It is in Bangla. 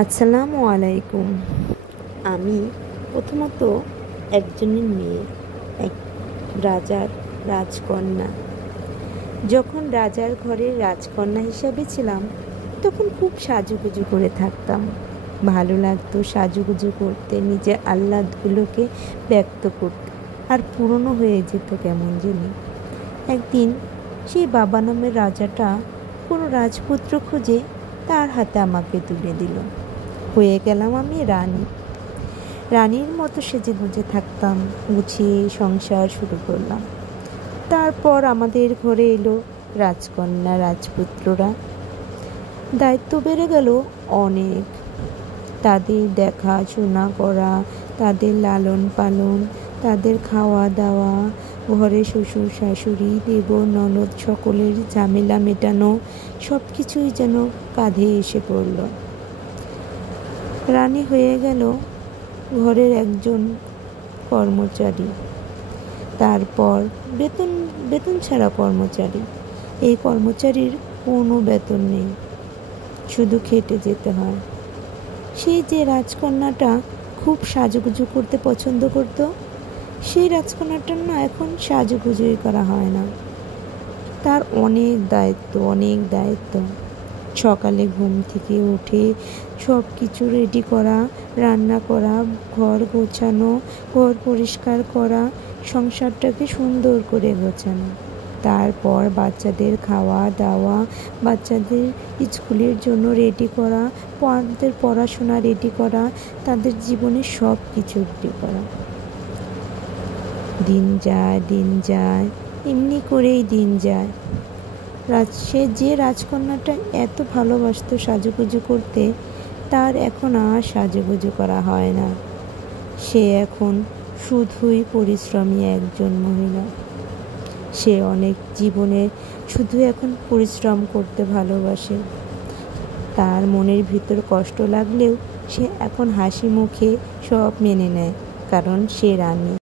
আসসালামু আলাইকুম। আমি প্রথমত একজনের মেয়ে, এক রাজার রাজকন্যা। যখন রাজার ঘরের রাজকন্যা হিসাবে ছিলাম তখন খুব সাজুগুজু করে থাকতাম। ভালো লাগতো সাজুগুজু করতে, নিজের আহ্লাদগুলোকে ব্যক্ত করতে, আর পুরনো হয়ে যেত কেমন জানি। একদিন সেই বাবা নামের রাজাটা কোনো রাজপুত্র খুঁজে তার হাতে আমাকে তুলে দিল। হয়ে গেলাম আমি রানীর মতো সেজে গুজে থাকতাম, গুছিয়ে সংসার শুরু করলাম। তারপর আমাদের ঘরে এলো রাজকন্যা, রাজপুত্ররা। দায়িত্ব বেড়ে গেল অনেক। তাদের দেখাশোনা করা, তাদের লালন পালন, তাদের খাওয়া দাওয়া, ঘরে শ্বশুর শাশুড়ি, দেবর ননদ সকলের ঝামেলা মেটানো, সব কিছুই যেন কাঁধে এসে পড়ল। রানী হয়ে গেল ঘরের একজন কর্মচারী, তারপর বেতন ছাড়া কর্মচারী। এই কর্মচারীর কোনো বেতন নেই, শুধু খেটে যেতে হয়। সেই যে রাজকন্যাটা খুব সাজুগুজু করতে পছন্দ করত, সেই রাজকন্যাটার না এখন সাজুগুজুই করা হয় না। তার অনেক দায়িত্ব। সকালে ঘুম থেকে উঠে সব কিছু রেডি করা, রান্না করা, ঘর গোছানো, ঘর পরিষ্কার করা, সংসারটাকে সুন্দর করে গোছানো। তারপর বাচ্চাদের খাওয়া দাওয়া, বাচ্চাদের স্কুলের জন্য রেডি করা, তাদের পড়াশোনা রেডি করা, তাদের জীবনের সব কিছু রেডি করা। দিন যায়, এমনি করেই দিন যায়। সে যে রাজকন্যাটা এত ভালোবাসতো সাজুগুজু করতে, তার এখন আর সাজুগুজু করা হয় না। সে এখন শুধুই পরিশ্রমী একজন মহিলা। সে অনেক জীবনে শুধু এখন পরিশ্রম করতে ভালোবাসে। তার মনের ভিতর কষ্ট লাগলেও সে এখন হাসি মুখে সব মেনে নেয়, কারণ সে রানী।